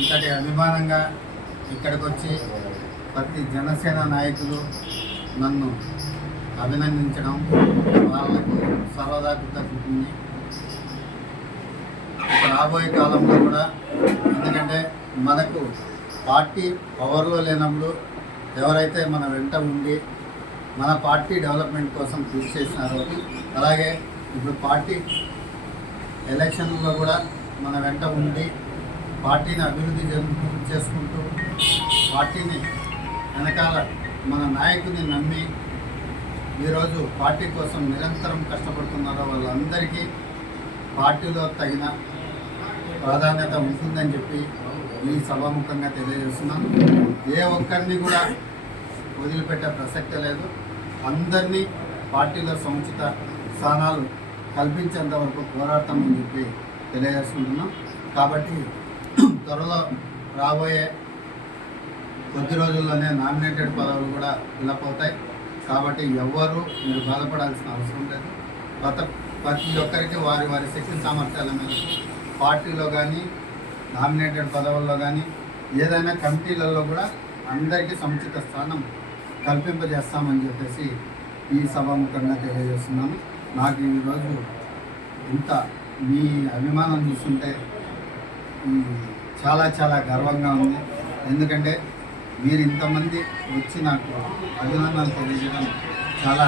ఇంతటి అభిమానంగా ఇక్కడికి వచ్చి ప్రతి జనసేన నాయకులు నన్ను అభినందించడం వాళ్ళకు సర్వదా కృతజ్ఞతని. రాబోయే కాలంలో కూడా, ఎందుకంటే మనకు పార్టీ పవర్లో లేనప్పుడు ఎవరైతే మన వెంట ఉండి మన పార్టీ డెవలప్మెంట్ కోసం కృషి చేసినారో, అలాగే ఇప్పుడు పార్టీ ఎలక్షన్లో కూడా మన వెంట ఉండి పార్టీని అభివృద్ధి చేసుకుంటూ పార్టీని వెనకాల మన నాయకుని నమ్మి ఈరోజు పార్టీ కోసం నిరంతరం కష్టపడుతున్నారో వాళ్ళందరికీ పార్టీలో తగిన ప్రాధాన్యత ఉంటుందని చెప్పి ఈ సభాముఖంగా తెలియజేస్తున్నాను. ఏ ఒక్కరిని కూడా వదిలిపెట్టే ప్రసక్తే లేదు. అందరినీ పార్టీలో సముచిత స్థానాలు కల్పించేంత వరకు పోరాడతామని చెప్పి తెలియజేసుకుంటున్నాం. కాబట్టి త్వరలో రాబోయే కొద్ది రోజుల్లోనే నామినేటెడ్ పదవులు కూడా ఫిలప్ అవుతాయి. కాబట్టి ఎవ్వరూ మీరు బాధపడాల్సిన అవసరం లేదు. ప్రతి ఒక్కరికి వారి వారి శక్తి సామర్థ్యాల మేరకు పార్టీలో కానీ నామినేటెడ్ పదవుల్లో కానీ ఏదైనా కమిటీలలో కూడా అందరికీ సముచిత స్థానం కల్పింపజేస్తామని చెప్పేసి ఈ సభాముఖంగా తెలియజేస్తున్నాను. నాకు ఈరోజు ఇంత మీ అభిమానం చూస్తుంటే చాలా చాలా గర్వంగా ఉంది. ఎందుకంటే మీరు ఇంతమంది వచ్చి నాకు అభినందనలు తెలియజేయడం చాలా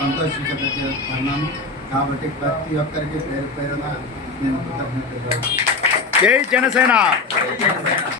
సంతోషించబడుతున్నాను. కాబట్టి ప్రతి ఒక్కరికి పేరు పేరున నేను కృతజ్ఞతలు. జై జనసేన.